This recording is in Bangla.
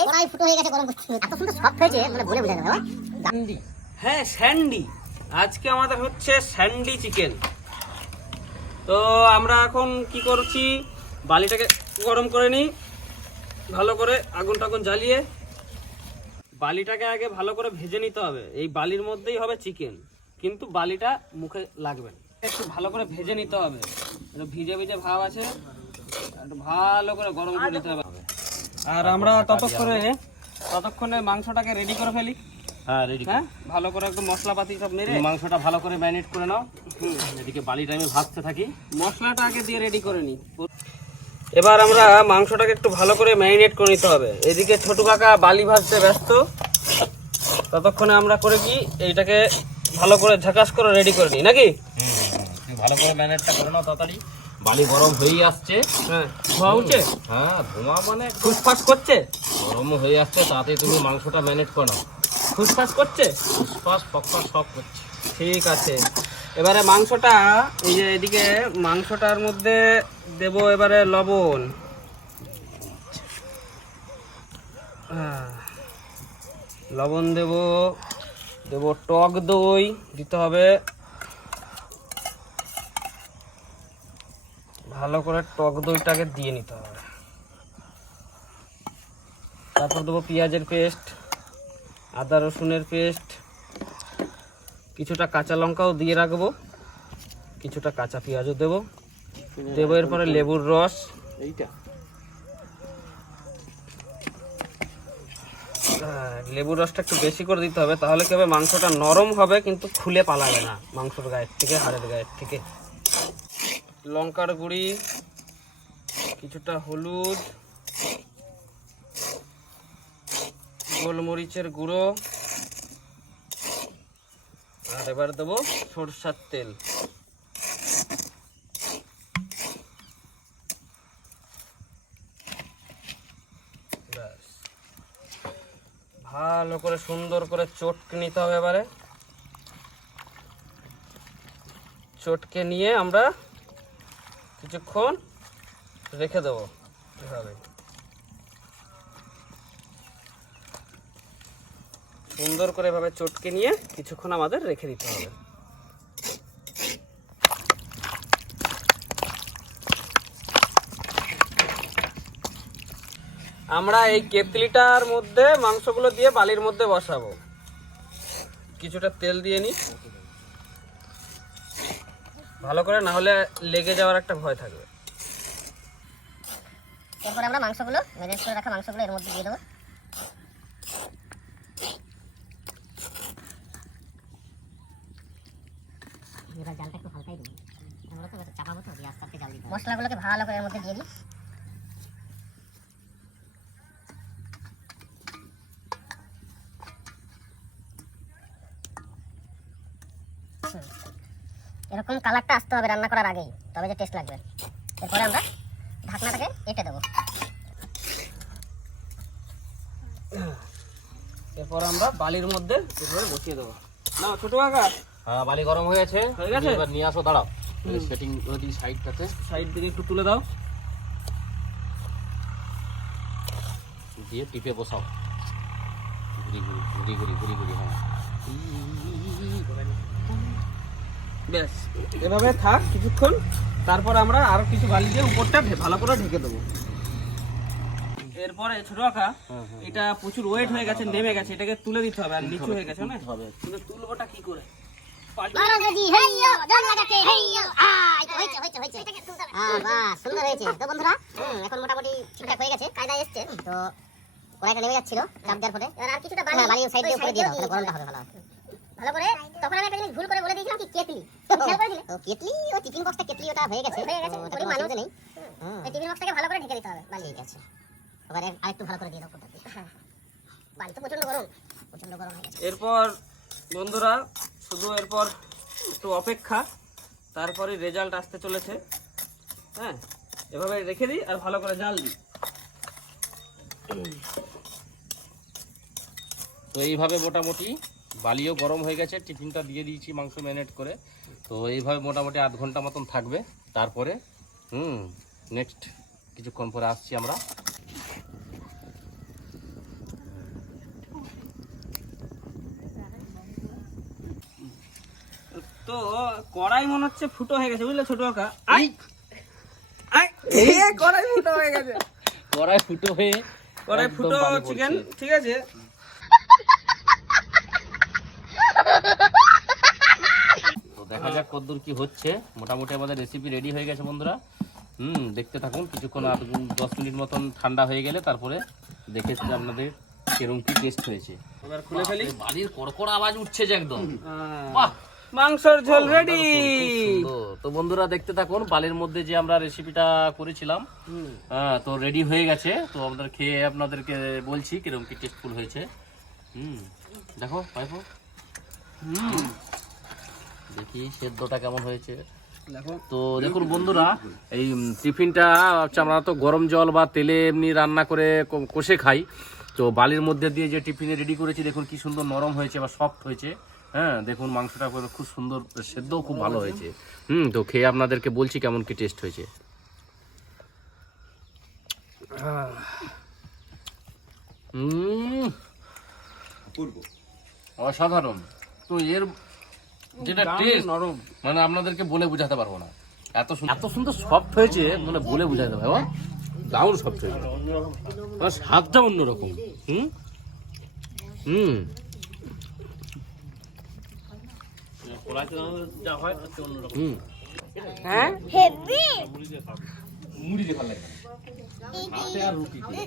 গাইস কড়াই ফুটো হয়ে গেছে গরম করতে। এত সুন্দর সফট হয়েছে মানে বলে বোঝানো যাবে না। স্যান্ডি, হ্যাঁ স্যান্ডি। আজকে আমাদের হচ্ছে স্যান্ডি চিকেন। তো আমরা এখন কি করছি, বালিটাকে গরম করে নিই ভালো করে, আগুন টাগুন জ্বালিয়ে বালিটাকে আগে ভালো করে ভেজে নিতে হবে। এই বালির মধ্যেই হবে চিকেন, কিন্তু বালিটা মুখে লাগবে না। একটু ভালো করে ভেজে নিতে হবে, একটু ভিজে ভিজে ভাব আছে, একটু ভালো করে গরম করে নিতে হবে। আর আমরা ততক্ষণে মাংসটাকে রেডি করে ফেলি। হ্যাঁ রেডি। হ্যাঁ, ভালো করে একদম মশলাপাতি সব মেরে মাংসটা ভালো করে ম্যারিনেট করে নাও। এদিকে বালিটা আমি ভাজতে থাকি। মশলাটা আগে দিয়ে রেডি করে নিই। এবার আমরা মাংসটাকে একটু ভালো করে ম্যারিনেট করে নিতে হবে। এদিকে ছোটু কাকা বালি ভাজতে ব্যস্ত, ততক্ষণে আমরা করে কি এইটাকে ভালো করে ঝাকাস করে রেডি করে নিই নাকি। তুই ভালো করে ম্যারিনেটটা করে নাও তাড়াতাড়ি। বালি গরম হয়েই আসছে। হ্যাঁ, ধোয়া উঠছে। হ্যাঁ ধোঁয়া মানে ফুসফাস করছে, গরম হয়ে আসছে, তাতে তুমি মাংসটা ম্যারিনেট করে নাও। ফুসফাস করছে, ফুসফাস ফকফাস সব করছে। ঠিক আছে। এবারে মাংসটা, এই যে এদিকে মাংসটার মধ্যে দেব এবারে লবণ। লবণ দেব, টক দই দিতে হবে, ভালো করে টক দইটাকে দিয়ে নিতে হবে। তারপর দেবো পেঁয়াজের পেস্ট, আদা রসুনের পেস্ট, কিছুটা কাঁচা লঙ্কাও দিয়ে রাখবো, কিছুটা কাঁচা পেঁয়াজও দেবো। এরপরে লেবুর রস, এইটা লেবুর রসটা একটু বেশি করে দিতে হবে, তাহলে কি হবে, মাংসটা নরম হবে কিন্তু খুলে পালাবে না মাংসর গায়ের থেকে, হাড়ের গায়ের থেকে। লঙ্কার গুঁড়ি, কিছুটা হলুদ, গোলমরিচের গুঁড়ো, আর এবার দেবো সরষের তেল। ভালো করে সুন্দর করে চটকে নিতে হবে। এবারে চটকে নিয়ে আমরা কিছুক্ষণ রেখে দেবো। এভাবে সুন্দর করে এভাবে চটকে নিয়ে কিছুক্ষণ আমাদের রেখে দিতে হবে। আমরা এই কেতলিটার মধ্যে মাংসগুলো দিয়ে বালির মধ্যে বসাবো। কিছুটা তেল দিয়ে নিই ভালো করে, না হলে লেগে যাওয়ার একটা ভয় থাকবে। এরপর আমরা মাংসগুলো ম্যারিনেট করে রাখা মাংসগুলো এর মধ্যে দিয়ে দেবো। এবার জালটা একটু হালকাই দিই, আমরা তো চাপাবো তো, দিয়ে আস্তে আস্তে জাল দিই। মশলাগুলোকে ভালো করে এর মধ্যে দিয়ে দিই। এরকম কালারটা আসতে হবে রান্না করার আগেই, তবে যে টেস্ট লাগবে। এরপরে আমরা ঢাকনাটাকে এঁটে দেবো। এরপর আমরা বালির মধ্যে এভাবে বসিয়ে দেবো। না ছোট কাকা, হ্যাঁ বালি গরম হয়ে গেছে। এবার নিয়ে আসো, দাঁড়াও সেটিং করে দিই সাইডটাতে। সাইড দিকে একটু তুলে দাও, দিয়ে টিপে বসাও। ঘুরি ঘুরি ঘুরি ঘুরি ঘুরি ঘুরি। হ্যাঁ ব্যাস এভাবে থাক কিছুক্ষণ। তারপর আমরা আরো কিছু বালি দিয়ে উপরটা ভালো করে ঢেকে দেবো। এরপরে ছোট কাকা, এটা প্রচুর ওয়েট হয়ে গেছে, নেমে গেছে, এটাকে তুলে দিতে হবে। আর নিচু হয়ে গেছে না, কিন্তু তুলবোটা কি করে? সুন্দর হয়েছে তো বন্ধুরা। এখন মোটামুটি ঠিকঠাক হয়ে গেছে, কায়দায় এসছে তো। কড়াইটা নেমে যাচ্ছিল চাপ দেওয়ার পরে, এবার আর কিছুটা বালি সাইড দিয়ে উপরে দিয়ে দাও, তাহলে গরমটা হবে ভালো ভালো করে। তখন আমি একটা জিনিস ভুল করে বলে দিয়েছিলাম কি কেটলি, খেয়াল করে দিলে? ও কেটলি, ও টিফিন বক্সটা কেটলি, ওটা হয়ে গেছে ওটা মানুষ নেই। এই টিফিন বক্সটাকে ভালো করে ঢেকে দিতে হবে। বালি ঠিক আছে, এবারে আরেকটু ভালো করে দিয়ে দাও কোটাতে। হ্যাঁ বালি তো প্রচন্ড গরম হয়ে গেছে। এরপর বন্ধুরা শুধু এরপর একটু অপেক্ষা, তারপরে রেজাল্ট আসতে চলেছে। হ্যাঁ এভাবে রেখে দিই আর ভালো করে জাল দিই। তো এইভাবে মোটামুটি বালিও গরম হয়ে গেছে, টিফিনটা দিয়ে দিয়েছি মাংস ম্যারিনেট করে। তো এইভাবে মোটামুটি আধ ঘন্টা মতন থাকবে। তারপরে নেক্সট কিছুক্ষণ পরে আসছি আমরা। তো কড়াই মনে হচ্ছে ফুটো হয়ে গেছে বুঝলে ছোট কাকা। আই আই কড়াই ফুটো হয়ে গেছে, কড়াই ফুটো হয়ে কড়াই একদম ফুটো বালি চিকেন, পড়ছে। ঠিক আছে। তো দেখা যাক কতদূর কি হচ্ছে। মোটামুটি আমাদের রেসিপি রেডি হয়ে গেছে বন্ধুরা। দেখতে থাকুন, কিছুক্ষণ 10 মিনিট মতন ঠান্ডা হয়ে গেলে তারপরে দেখেছি আপনাদের কেরম কি টেস্ট হয়েছে। এবার খুলে ফেলি। বালির কড়কড় আওয়াজ উঠছে যে একদম। আহ, বাহ, মাংসর ঝোল রেডি। খুব সুন্দর। তো বন্ধুরা দেখতে থাকুন, বালির মধ্যে যে আমরা রেসিপিটা করেছিলাম তো রেডি হয়ে গেছে। তো আমাদের খেয়ে আপনাদেরকে বলছি কিরকম কি টেস্টফুল হয়েছে। দেখো পাইপো, দেখি সেদ্ধটা কেমন হয়েছে। দেখো তো দেখুন বন্ধুরা, এই টিফিনটা হচ্ছে আমরা তো গরম জল বা তেলে এমনি রান্না করে কষে খাই। তো বালির মধ্যে দিয়ে যে টিফিনে রেডি করেছি, দেখুন কি সুন্দর নরম হয়েছে বা সফট হয়েছে। হ্যাঁ দেখুন মাংসটা খুব সুন্দর, সেদ্ধও খুব ভালো হয়েছে। তো খেয়ে আপনাদেরকে বলছি কেমন কি টেস্ট হয়েছে। অসাধারণ। তো এর যেটা টেস্ট নরম, মানে আপনাদেরকে বলে বোঝাতে পারবো না, এত সুন্দর সফট হয়েছে, মানে বলে বোঝাতে পারবো না। দারুণ সফট হয়েছে, আর স্বাদটা অন্যরকম। হ্যাঁ মুড়ি দিয়ে ভালো লাগে না, ভাতে আর রুটি দিয়ে।